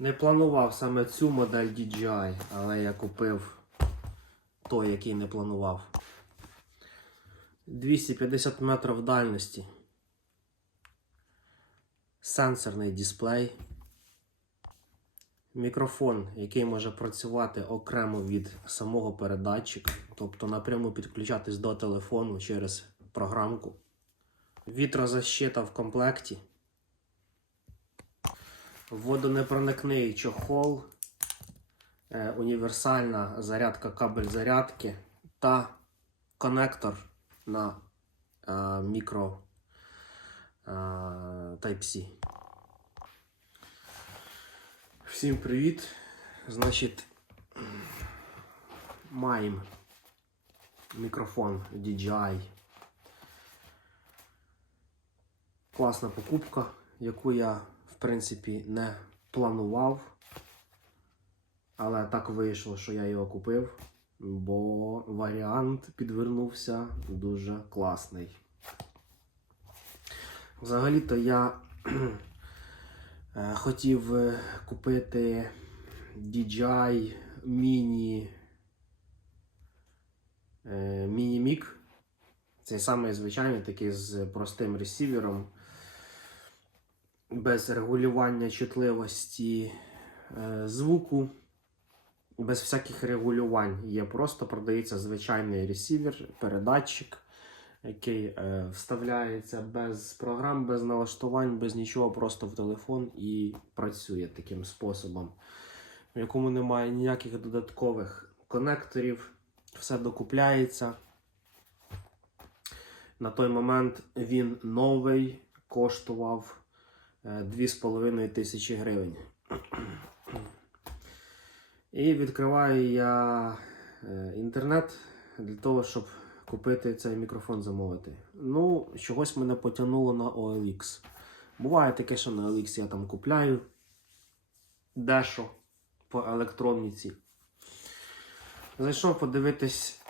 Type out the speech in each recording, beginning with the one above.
Не планував саме цю модель DJI, але я купив той, який не планував. 250 метрів дальності. Сенсорний дисплей. Мікрофон, який може працювати окремо від самого передатчика, тобто напряму підключатись до телефону через програмку. Вітрозащита в комплекті. Водонепроникний чохол, е, універсальна зарядка кабель зарядки та конектор на е, мікро е, Type-C. Всім привіт! Значить, маємо мікрофон DJI. Класна покупка, яку я, в принципі, не планував. Але так вийшло, що я його купив, бо варіант підвернувся дуже класний. Взагалі-то я е, хотів е, купити DJI Mini е, Mini Mic. Цей самий звичайний такий з простим ресівером, без регулювання чутливості е, звуку, без всяких регулювань. Є просто продається звичайний ресівер, передатчик, який е, вставляється без програм, без налаштувань, без нічого, просто в телефон і працює таким способом, в якому немає ніяких додаткових конекторів, все докупляється. На той момент він новий коштував 2,5 тисячі гривень. І відкриваю я е, інтернет для того, щоб купити цей мікрофон замовити. Ну, чогось мене потягнуло на OLX. Буває таке, що на OLX я там купляю дещо по електроніці. Зайшов подивитись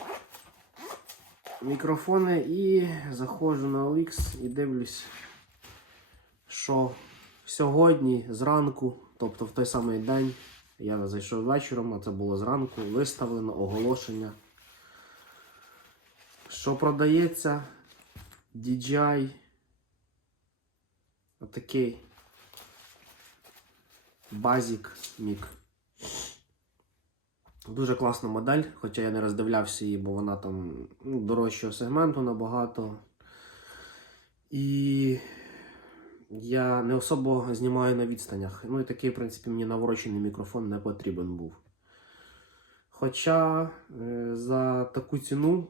мікрофони і заходжу на OLX і дивлюсь, що сьогодні зранку, тобто в той самий день, я зайшов вечором, а це було зранку, виставлено оголошення, що продається DJI отакий Basic Mic. Дуже класна модель, хоча я не роздивлявся її, бо вона там ну, дорожчого сегменту набагато. І я не особо знімаю на відстанях. Ну і такий, в принципі, мені наворочений мікрофон не потрібен був. Хоча е, за таку ціну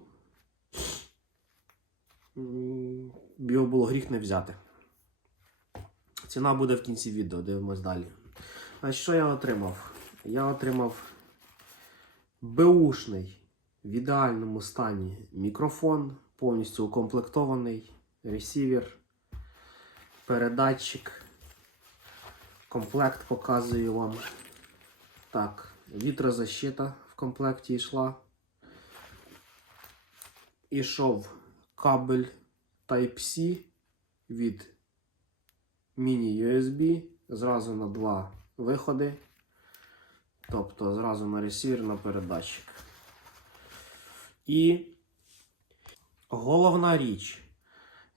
його було гріх не взяти. Ціна буде в кінці відео, дивимось далі. А що я отримав? Я отримав Беушний в ідеальному стані мікрофон, повністю укомплектований, ресівер, передатчик. Комплект показую вам. Так, вітрозащита в комплекті йшла. Ішов кабель Type-C від міні-USB зразу на два виходи. Тобто зразу на ресівер на передатчик. І головна річ,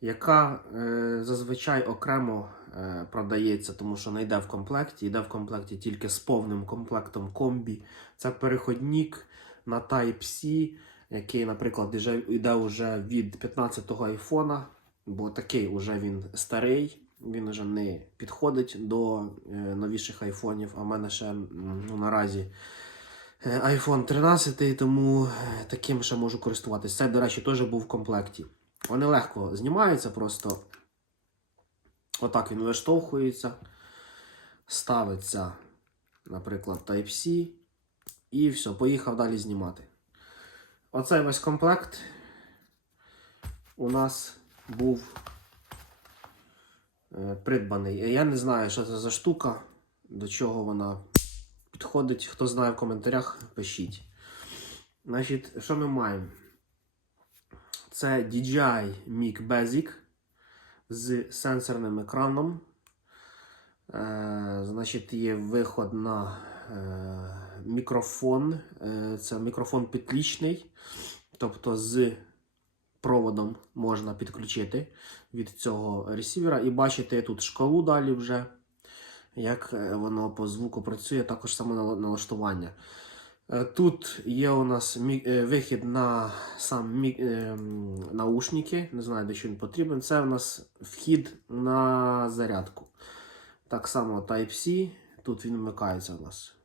яка е, зазвичай окремо е, продається, тому що не йде в комплекті, йде в комплекті тільки з повним комплектом комбі. Це переходник на Type-C, який, наприклад, йде вже від 15-го айфона, бо такий уже він старий. Він вже не підходить до е, новіших айфонів, а в мене ще ну, наразі е, iPhone 13, тому е, таким ще можу користуватися. Це, до речі, теж був в комплекті. Вони легко знімаються, просто отак він виштовхується, ставиться, наприклад, Type-C, і все, поїхав далі знімати. Оцей весь комплект у нас був е, придбаний. Я не знаю, що це за штука, до чого вона підходить. Хто знає в коментарях, пишіть. Значить, що ми маємо? Це DJI Mic Basic з сенсорним екраном. Е, значить, є виход на е, мікрофон. Е, це мікрофон підключний. Тобто з проводом можна підключити від цього ресівера і бачите тут шкалу далі вже, як воно по звуку працює, також саме налаштування. Тут є у нас вихід на сам мі- е, м, наушники. Не знаю, де що він потрібен. Це у нас вхід на зарядку. Так само Type-C. Тут він вмикається у нас.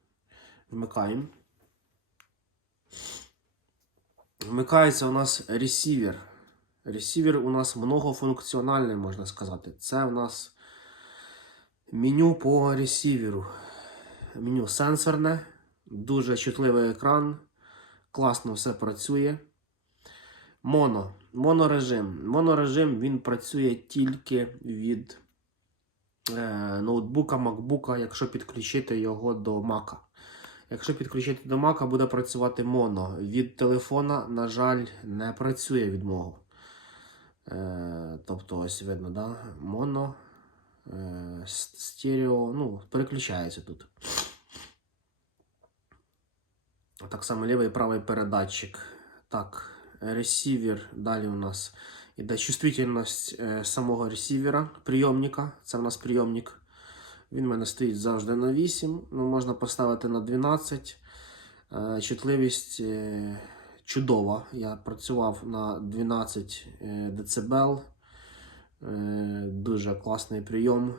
Вмикаємо. Вмикається у нас ресівер. Ресівер у нас многофункціональний, можна сказати. Це у нас меню по ресіверу. Меню сенсорне, дуже чутливий екран, класно все працює. Моно. Монорежим. Монорежим він працює тільки від е, ноутбука, макбука, якщо підключити його до мака. Якщо підключити до мака, буде працювати моно. Від телефона, на жаль, не працює від мого. Е, тобто, ось видно, да? моно, е, стерео, ну, переключається тут. Так само лівий і правий передатчик. Так, ресівер. Далі у нас іде чувствительність е, самого ресівера, прийомника. Це у нас прийомник. Він у мене стоїть завжди на 8, ну, можна поставити на 12. Е, Чутливість е, чудова. Я працював на 12 е, дБ. Дуже класний прийом.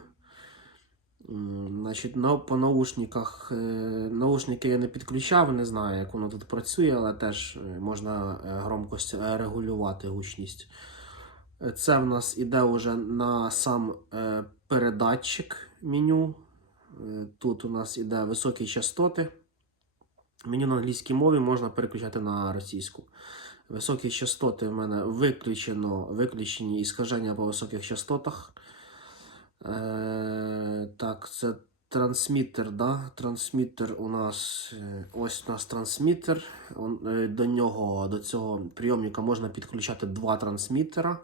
Значить, на, по наушниках. е, Наушники я не підключав, не знаю, як воно тут працює, але теж е, можна е, громкость регулювати гучність. Це в нас іде вже на сам передатчик меню. Тут у нас іде високі частоти. Меню на англійській мові можна переключати на російську. Високі частоти в мене виключено, виключені іскаження по високих частотах. Е, так, це трансмітер, да? Трансмітер у нас е, ось у нас трансмітер. Е, До нього, до цього прийомника можна підключати два трансмітера.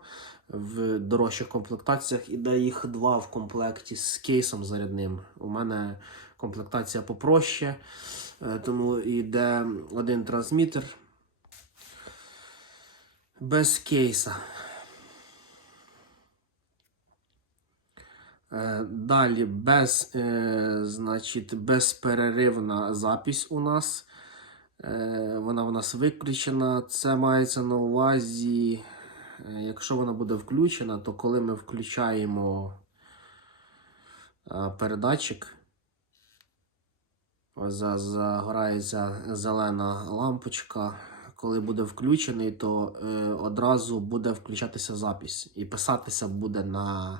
В дорожчих комплектаціях іде їх два в комплекті з кейсом зарядним. У мене комплектація попроще, тому йде один трансмітер без кейса. Далі без, е, значить, безперервна запись у нас. Е, Вона у нас виключена. Це мається на увазі, е, якщо вона буде включена, то коли ми включаємо е, передатчик, загорається зелена лампочка. Коли буде включений, то е, одразу буде включатися запись. І писатися буде на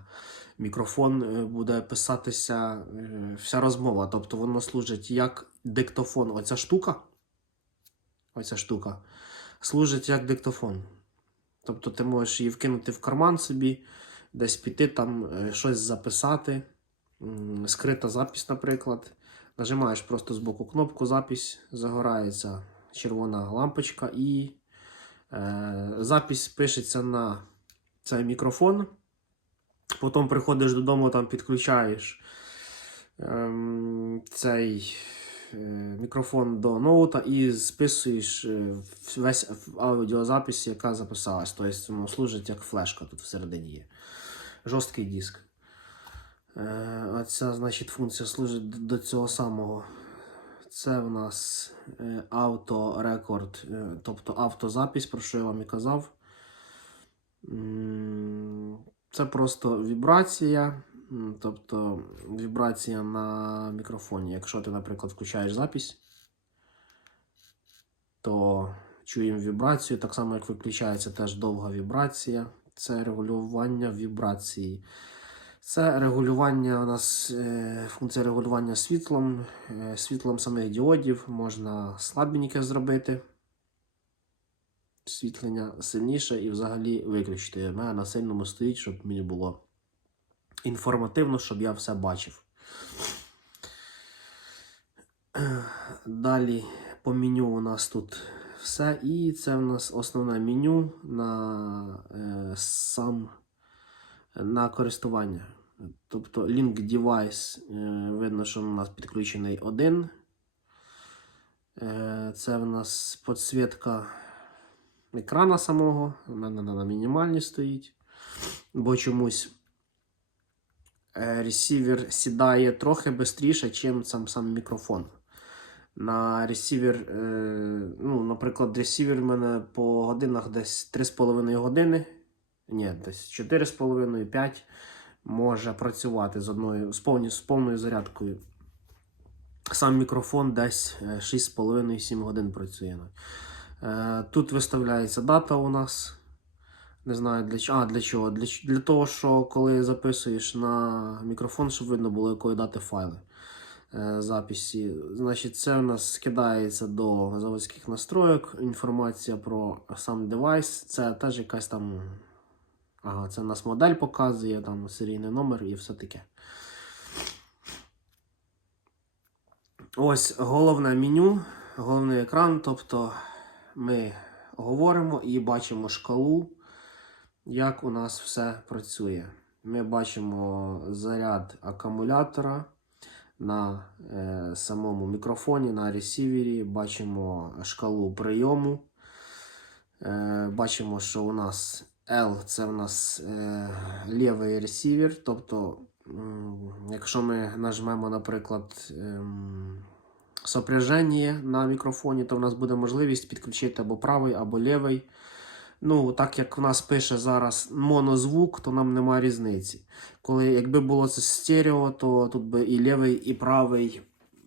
мікрофон, е, буде писатися е, вся розмова. Тобто воно служить як диктофон. Оця штука. Оця штука служить як диктофон. Тобто ти можеш її вкинути в карман собі, десь піти там е, щось записати. Скрита запись, наприклад. Нажимаєш просто з боку кнопку запись, загорається червона лампочка, і е, запись пишеться на цей мікрофон. Потім приходиш додому, там підключаєш ем, цей е, мікрофон до ноута і списуєш е, весь аудіозапис, яка записалась. Тобто воно служить як флешка тут всередині є. Жорсткий диск. Е, Оця, значить, функція служить до цього самого. Це у нас е, авторекорд, е, тобто автозапись, про що я вам і казав. Це просто вібрація, тобто вібрація на мікрофоні. Якщо ти, наприклад, включаєш запись, то чуємо вібрацію, так само як виключається теж довга вібрація. Це регулювання вібрації. Це регулювання у нас е, функція регулювання світлом. Е, світлом самих діодів можна слабеньке зробити. Світлення сильніше і взагалі виключити. У мене на сильному стоїть, щоб мені було інформативно, щоб я все бачив. Далі по меню у нас тут все. І це у нас основне меню на е, сам на користування. Тобто Link Device, е, видно, що у нас підключений один. Е, Це в нас підсвітка екрана самого. У мене на мінімальній стоїть. Бо чомусь е, ресівер сідає трохи швидше, ніж сам сам мікрофон. На ресівер, е, ну, наприклад, ресівер в мене по годинах десь 3,5 години. Ні, десь 4,5-5 може працювати з одною з, повні, з повною зарядкою. Сам мікрофон десь е, 6,5-7 годин працює. Е, Тут виставляється дата у нас. Не знаю для чого. А, для чого? Для, для того, що коли записуєш на мікрофон, щоб видно було, якої дати файли е, записі. Значить, це у нас скидається до заводських настроєк. Інформація про сам девайс. Це теж якась там. Ага, це у нас модель показує, там серійний номер і все таке. Ось головне меню, головний екран. Тобто ми говоримо і бачимо шкалу, як у нас все працює. Ми бачимо заряд акумулятора на е, самому мікрофоні, на ресівері, бачимо шкалу прийому. Е, бачимо, що у нас L це у нас е, лівий ресівер. Тобто, якщо ми нажмемо, наприклад, ем, сопряження на мікрофоні, то в нас буде можливість підключити або правий, або лівий. Ну, так як в нас пише зараз монозвук, то нам немає різниці. Коли якби було це стерео, то тут би і лівий, і правий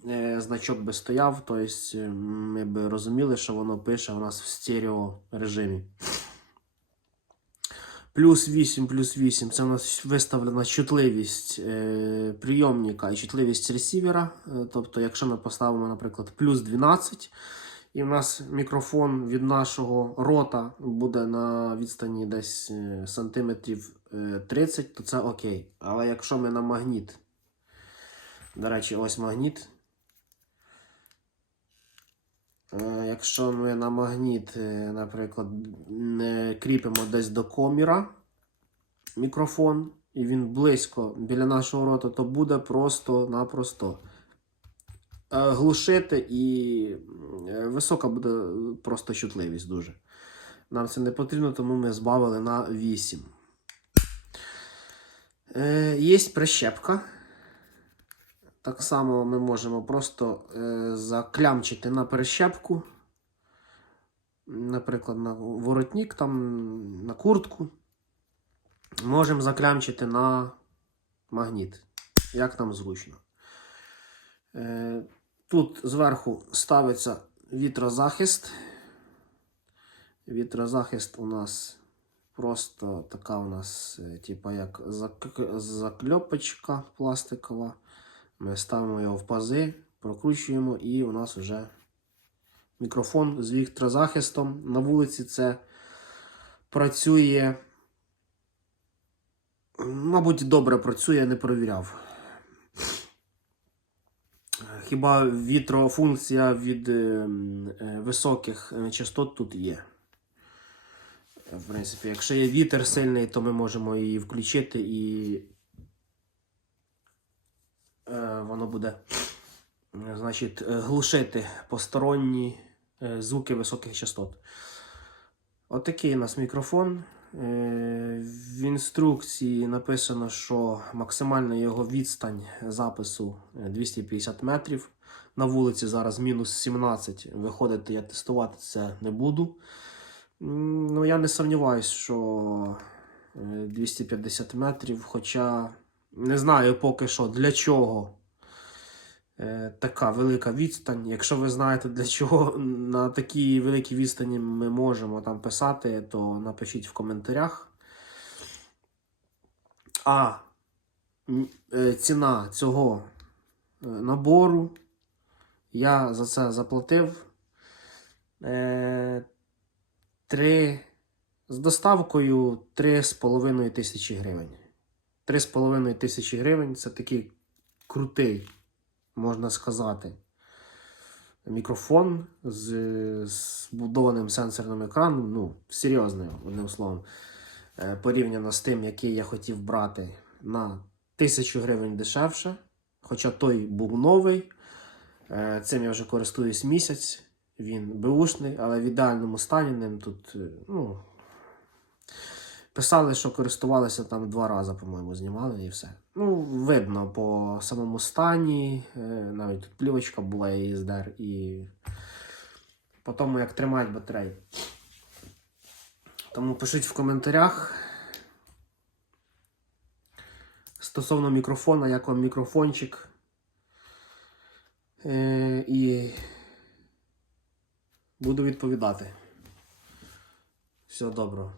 е, значок би стояв. Тобто е, ми б розуміли, що воно пише у нас в стерео режимі. Плюс 8, плюс 8 це у нас виставлена чутливість е, прийомника і чутливість ресівера. Е, тобто, якщо ми поставимо, наприклад, плюс 12, і в нас мікрофон від нашого рота буде на відстані десь е, сантиметрів е, 30, то це окей. Але якщо ми на магніт, до речі, ось магніт. Е, Якщо ми на магніт, е, наприклад, кріпимо десь до коміра мікрофон, і він близько біля нашого рота, то буде просто-напросто е, глушити і е, висока буде просто чутливість дуже. Нам це не потрібно, тому ми збавили на 8. Е, Є прищепка. Так само ми можемо просто е, заклямчити на прищепку. Наприклад, на воротник, там, на куртку. Можемо заклямчити на магніт. Як нам зручно. Е, тут зверху ставиться вітрозахист. Вітрозахист у нас просто така у нас, е, типа як закльопочка пластикова. Ми ставимо його в пази, прокручуємо, і у нас вже мікрофон з вітрозахистом. На вулиці це працює. Мабуть, добре працює, не перевіряв. Хіба вітрофункція від е, е, високих е, частот тут є. В принципі, якщо є вітер сильний, то ми можемо її включити і е, воно буде е, значить, е, глушити посторонні е, звуки високих частот. Отакий у нас мікрофон. В інструкції написано, що максимальна його відстань запису е, 250 метрів. На вулиці зараз мінус 17. Виходити я тестувати це не буду. Ну, я не сумніваюсь, що е, 250 метрів, хоча не знаю поки що для чого така велика відстань. Якщо ви знаєте, для чого на такій великій відстані ми можемо там писати, то напишіть в коментарях. А е, ціна цього е, набору я за це заплатив. Е, 3, з доставкою 3,5 тисячі гривень. 3,5 тисячі гривень це такий крутий, можна сказати, мікрофон з, з вбудованим сенсорним екраном. Ну, серйозним, одним словом, Е, порівняно з тим, який я хотів брати на тисячу гривень дешевше. Хоча той був новий. Е, Цим я вже користуюсь місяць. Він беушний, але в ідеальному стані ним тут. е, Ну, писали, що користувалися там два рази, по-моєму, знімали і все. Ну, видно по самому стані. е, Навіть тут плівочка була, я здер. І по тому, як тримають батарею. Тому пишіть в коментарях. Стосовно мікрофона, як вам мікрофончик. Е, і буду відповідати. Всього доброго.